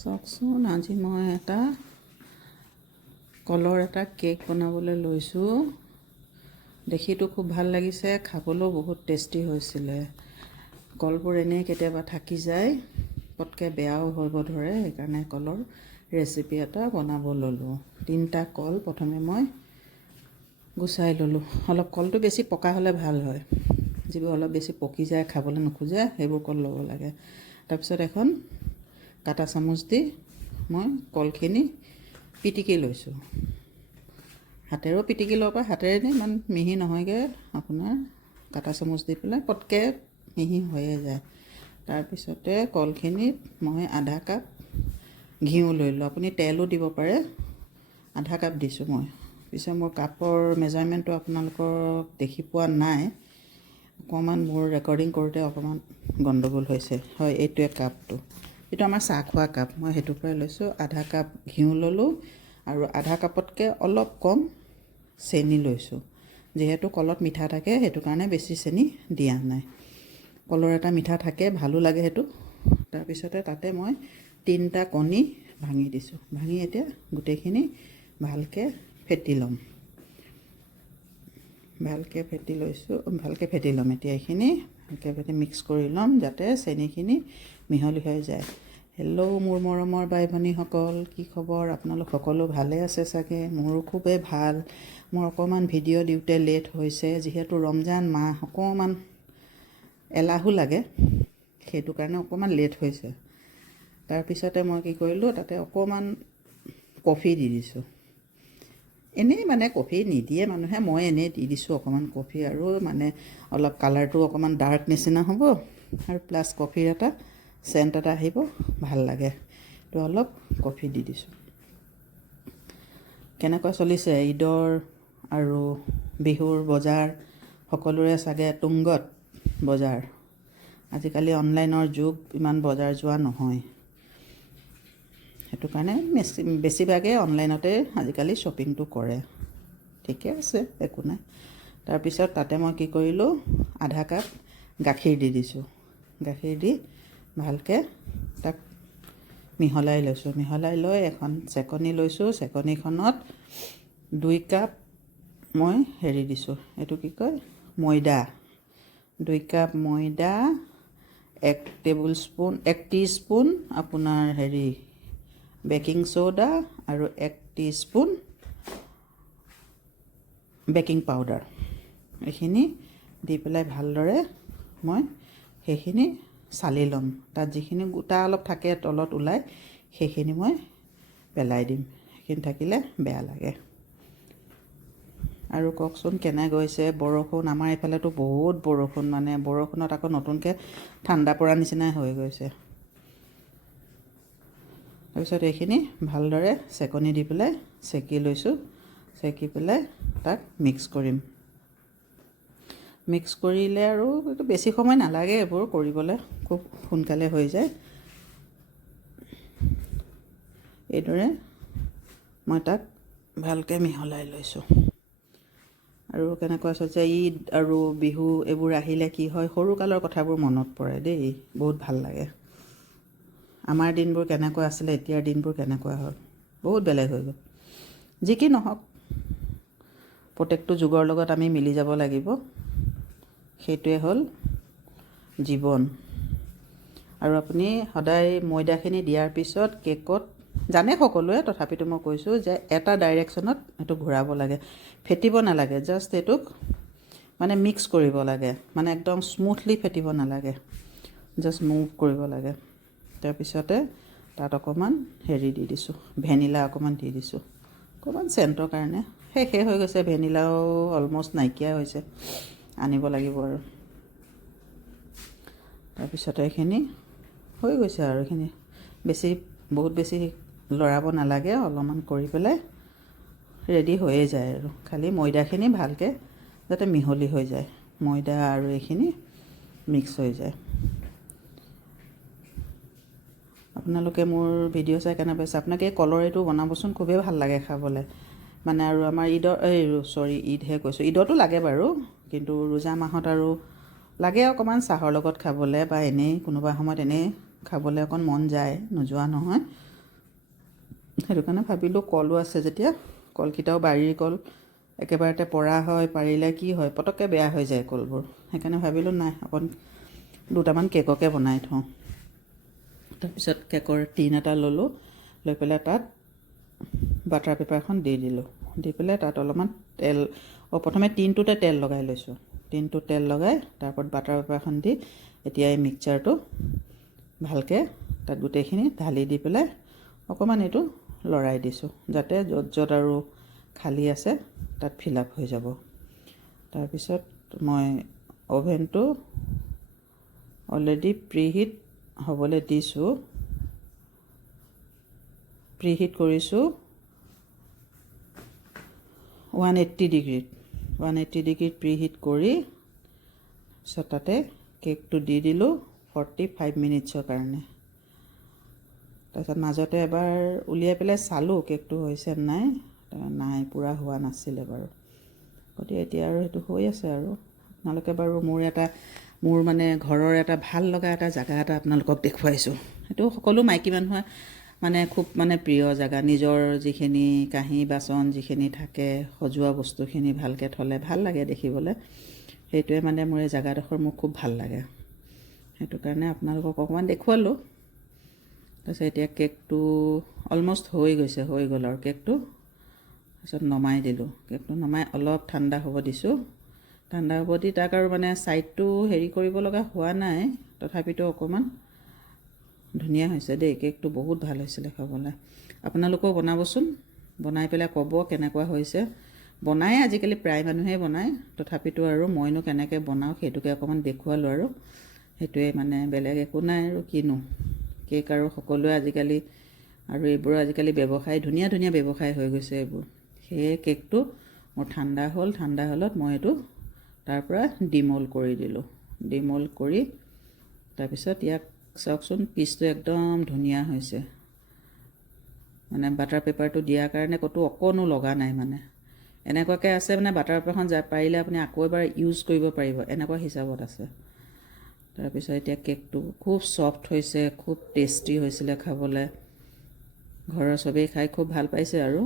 চাওকচোন আজি মই এটা কলৰ এটা কেক বনাবলৈ লৈছোঁ। দেখিতো খুব ভাল লাগিছে, খাবলৈও বহুত টেষ্টি হৈছিলে। কলবোৰ এনেই কেতিয়াবা থাকি যায়, পটকৈ বেয়াও হ'ব ধৰে, সেইকাৰণে কলৰ ৰেচিপি এটা বনাব ল'লোঁ। 3টা কল প্ৰথমে মই গুচাই ল'লোঁ। অলপ কলটো বেছি পকা হ'লে ভাল হয়, যিবোৰ অলপ বেছি পকি যায় খাবলৈ নোখোজে সেইবোৰ কল ল'ব লাগে। তাৰপিছত এখন কাটা চামুচ দি মই কলখিনি পিটিকি লৈছোঁ। হাতেৰেও পিটিকি ল'ব পাৰে, হাতেৰে দি ইমান মিহি নহয়গৈ, আপোনাৰ কাটা চামুচ দি পেলাই পটকৈ মিহি হৈয়ে যায়। তাৰপিছতে কলখিনিত মই আধা কাপ ঘিউ লৈ লওঁ, আপুনি তেলো দিব পাৰে। আধা কাপ দিছোঁ মই। পিছে মোৰ কাপৰ মেজাৰমেণ্টটো আপোনালোকক দেখি পোৱা নাই, অকণমান মোৰ ৰেকৰ্ডিং কৰোঁতে অকণমান গণ্ডগোল হৈছে। হয়, এইটোৱে কাপটো, এইটো আমাৰ চাহ খোৱা কাপ, মই সেইটোৰ পৰাই লৈছোঁ। আধা কাপ ঘিউ ল'লোঁ আৰু আধা কাপতকৈ অলপ কম চেনি লৈছোঁ। যিহেতু কলত মিঠা থাকে সেইটো কাৰণে বেছি চেনি দিয়া নাই। কলৰ এটা মিঠা থাকে, ভালো লাগে সেইটো। তাৰপিছতে তাতে মই 3টা কণী ভাঙি দিছোঁ। ভাঙি এতিয়া গোটেইখিনি ভালকৈ ফেটি ল'ম। ভালকৈ ফেটি ল'ম এতিয়া এইখিনি ভালকৈ মিক্স কৰি ল'ম, যাতে চেনিখিনি মিহলি হৈ যায়। হেল্ল' মোৰ মৰমৰ বাই ভনীসকল, কি খবৰ? আপোনালোক সকলো ভালে আছে চাগে? মোৰো খুবেই ভাল। মোৰ অকণমান ভিডিঅ' দিওঁতে লেট হৈছে, যিহেতু ৰমজান মাহ, অকণমান এলাহো লাগে, সেইটো কাৰণে অকণমান লেট হৈছে। তাৰপিছতে মই কি কৰিলোঁ, তাতে অকণমান কফি দি দিছোঁ। এনেই মানে কফি নিদিয়ে মানুহে, মই এনেই দি দিছোঁ অকণমান কফি, আৰু মানে অলপ কালাৰটো অকণমান ডাৰ্ক নিচিনা হ'ব, আৰু প্লাছ কফিৰ এটা চেণ্ট এটা আহিব, ভাল লাগে। তো অলপ কফি দি দিছোঁ। কেনেকুৱা চলিছে ঈদৰ আৰু বিহুৰ বজাৰ? সকলোৰে চাগে তুংগত বজাৰ। আজিকালি অনলাইনৰ যুগ, ইমান বজাৰ যোৱা নহয়, সেইটো কাৰণে বেছিভাগে অনলাইনতে আজিকালি শ্বপিংটো কৰে। ঠিকে আছে, একো নাই। তাৰপিছত তাতে মই কি কৰিলোঁ, আধা কাপ গাখীৰ দি দিছোঁ। গাখীৰ দি ভালকৈ তাক মিহলাই লৈছোঁ। মিহলাই লৈ এখন চেকনি লৈছোঁ। চেকনিখনত 2 কাপ মই দিছোঁ, এইটো কি কয়, ময়দা। 2 কাপ ময়দা, 1 টিস্পুন আপোনাৰ বেকিং ছ'ডা আৰু 1 টিস্পুন বেকিং পাউডাৰ। এইখিনি দি পেলাই ভালদৰে মই সেইখিনি চালি ল'ম। তাত যিখিনি গোটা অলপ থাকে তলত ওলাই, সেইখিনি মই পেলাই দিম। সেইখিনি থাকিলে বেয়া লাগে। আৰু কওকচোন কেনে গৈছে বৰষুণ? আমাৰ এইফালেতো বহুত বৰষুণ, মানে বৰষুণত আকৌ নতুনকৈ ঠাণ্ডা পৰা নিচিনাই হৈ গৈছে। তাৰপিছত এইখিনি ভালদৰে চেকনি দি পেলাই চেকি লৈছোঁ। চেকি পেলাই তাক মিক্স কৰিম। মিক্স কৰিলে আৰু এইটো বেছি সময় নালাগে, এইবোৰ কৰিবলৈ খুব সোনকালে হৈ যায়। এইদৰে মই তাক ভালকৈ মিহলাই লৈছোঁ। আৰু কেনেকুৱা চলিছে ঈদ আৰু বিহু এইবোৰ আহিলে কি হয়, সৰুকালৰ কথাবোৰ মনত পৰে দেই, বহুত ভাল লাগে। আমাৰ দিনবোৰ কেনেকুৱা আছিলে, এতিয়াৰ দিনবোৰ কেনেকুৱা হ'ল, বহুত বেলেগ হৈ গ'ল। যি কি নহওক, প্ৰত্যেকটো যুগৰ লগত আমি মিলি যাব লাগিব, সেইটোৱে হ'ল জীৱন। আৰু আপুনি সদায় ময়দাখিনি দিয়াৰ পিছত কেকত, জানে সকলোৱে, তথাপিতো মই কৈছোঁ যে এটা ডাইৰেকশ্যনত এইটো ঘূৰাব লাগে, ফেটিব নালাগে। জাষ্ট এইটোক মানে মিক্স কৰিব লাগে, মানে একদম স্মুথলি ফেটিব নালাগে, জাষ্ট মুভ কৰিব লাগে। তাৰপিছতে তাত অকণমান দি দিছোঁ, ভেনিলা অকণমান দি দিছোঁ, অকণমান চেণ্টৰ কাৰণে। শেষে হৈ গৈছে, ভেনিলাও অলমষ্ট নাইকিয়া হৈছে, আনিব লাগিব আৰু। তাৰপিছতে এইখিনি হৈ গৈছে আৰু, এইখিনি বহুত বেছি লৰাব নালাগে, অলপমান কৰি পেলাই ৰেডি হৈয়ে যায় আৰু। খালি ময়দাখিনি ভালকৈ যাতে মিহলি হৈ যায়, ময়দা আৰু এইখিনি মিক্স হৈ যায়। আপোনালোকে মোৰ ভিডিঅ' চাই কেনে পাইছে? আপোনালোকে এই কলৰ এইটো বনাবচোন, খুবেই ভাল লাগে খাবলৈ। মানে আৰু আমাৰ ঈদহে কৈছোঁ, ঈদতো লাগে বাৰু, কিন্তু ৰোজা মাহত আৰু লাগে অকণমান চাহৰ লগত খাবলৈ, বা এনেই কোনোবা সময়ত এনেই খাবলৈ অকণ মন যায়, নোযোৱা নহয়। সেইটো কাৰণে ভাবিলোঁ কলো আছে যেতিয়া কলকেইটাও বাৰীৰ কল একেবাৰতে পৰা হয় পাৰিলে কি হয় পটককৈ বেয়া হৈ যায় কলবোৰ সেইকাৰণে ভাবিলোঁ নাই অকণ দুটামান কেককে বনাই থওঁ তাৰপিছত কেকৰ টিন এটা ল'লোঁ লৈ পেলাই তাত বাটাৰ পেপাৰখন দি দিলোঁ দি পেলাই তাত অলপমান তেল প্ৰথমে টিনটোতে তেল লগাই লৈছোঁ টিনটো তেল লগাই তাৰ ওপৰত বাটাৰ পেপাৰখন দি এতিয়া এই মিক্সচাৰটো ভালকৈ তাত গোটেইখিনি ঢালি দি পেলাই অকণমান এইটো লৰাই দিছোঁ যাতে য'ত য'ত আৰু খালী আছে তাত ফিল আপ হৈ যাব তাৰপিছত মই অভেনটো অলৰেডি প্ৰিহিট হ'বলৈ দিছোঁ প্ৰিহিট কৰিছোঁ 180 ডিগ্ৰীত 180 ডিগ্ৰীত প্ৰিহিট কৰি তাৰপিছত তাতে কেকটো দি দিলোঁ 45 মিনিটছৰ কাৰণে তাৰপিছত মাজতে এবাৰ উলিয়াই পেলাই চালোঁ কেকটো হৈছে নাই নাই পূৰা হোৱা নাছিলে বাৰু গতিকে এতিয়া আৰু সেইটো হৈ আছে আৰু আপোনালোকে বাৰু মোৰ মানে ঘৰৰ এটা ভাল লগা এটা জেগা এটা আপোনালোকক দেখুৱাইছোঁ সেইটো সকলো মাইকী মানুহৰ মানে খুব মানে প্ৰিয় জেগা নিজৰ যিখিনি কাঁহী বাচন যিখিনি থাকে সজোৱা বস্তুখিনি ভালকৈ থ'লে ভাল লাগে দেখিবলৈ সেইটোৱে মানে মোৰ এই জেগাডোখৰ মোৰ খুব ভাল লাগে সেইটো কাৰণে আপোনালোকক অকণমান দেখুৱালোঁ তাৰপিছত এতিয়া কেকটো অলমষ্ট হৈ গ'ল আৰু কেকটো তাৰপিছত নমাই দিলোঁ কেকটো নমাই অলপ ঠাণ্ডা হ'ব দিছোঁ ঠাণ্ডা হ'ব দি তাক আৰু মানে ছাইডটো হেৰি কৰিব লগা হোৱা নাই তথাপিতো অকণমান ধুনীয়া হৈছে দেই কেকটো বহুত ভাল হৈছিলে খাবলৈ আপোনালোকেও বনাবচোন বনাই পেলাই ক'ব কেনেকুৱা হৈছে বনাই আজিকালি প্ৰায় মানুহেই বনায় তথাপিতো আৰু মইনো কেনেকৈ বনাওঁ সেইটোকে অকণমান দেখুৱালোঁ আৰু সেইটোৱে মানে বেলেগ একো নাই আৰু কিনো কেক আৰু সকলোৱে আজিকালি আৰু এইবোৰ আজিকালি ব্যৱসায় ধুনীয়া ধুনীয়া ব্যৱসায় হৈ গৈছে এইবোৰ সেয়ে কেকটো মোৰ ঠাণ্ডা হ'লত মই এইটো তাৰ পৰা ডিমল্ড কৰি দিলোঁ ডিমল্ড কৰি তাৰপিছত ইয়াক চাওকচোন পিচটো একদম ধুনীয়া হৈছে মানে বাটাৰ পেপাৰটো দিয়াৰ কাৰণে ক'তো অকণো লগা নাই মানে এনেকুৱাকৈ আছে মানে বাটাৰ পেপাৰখন পাৰিলে আপুনি আকৌ এবাৰ ইউজ কৰিব পাৰিব এনেকুৱা হিচাপত আছে তাৰপিছত এতিয়া কেকটো খুব ছফ্ট হৈছে খুব টেষ্টি হৈছিলে খাবলৈ ঘৰৰ চবেই খাই খুব ভাল পাইছে আৰু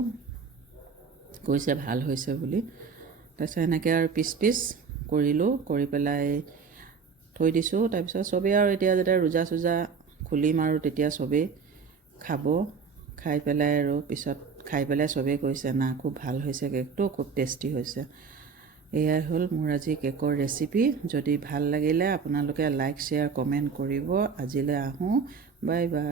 কৈছে ভাল হৈছে বুলি তাৰপিছত এনেকৈ আৰু পিচ কৰিলোঁ কৰি পেলাই থৈ দিছোঁ তাৰপিছত চবেই আৰু এতিয়া যেতিয়া ৰোজা চোজা খুলিম আৰু তেতিয়া চবেই খাব খাই পেলাই আৰু পিছত খাই পেলাই চবেই কৈছে না খুব ভাল হৈছে কেকটো খুব টেষ্টি হৈছে এয়াই হ'ল মোৰ আজি কেকৰ ৰেচিপি যদি ভাল লাগিলে আপোনালোকে লাইক শ্বেয়াৰ কমেণ্ট কৰিব আজিলৈ আহোঁ বাই বাই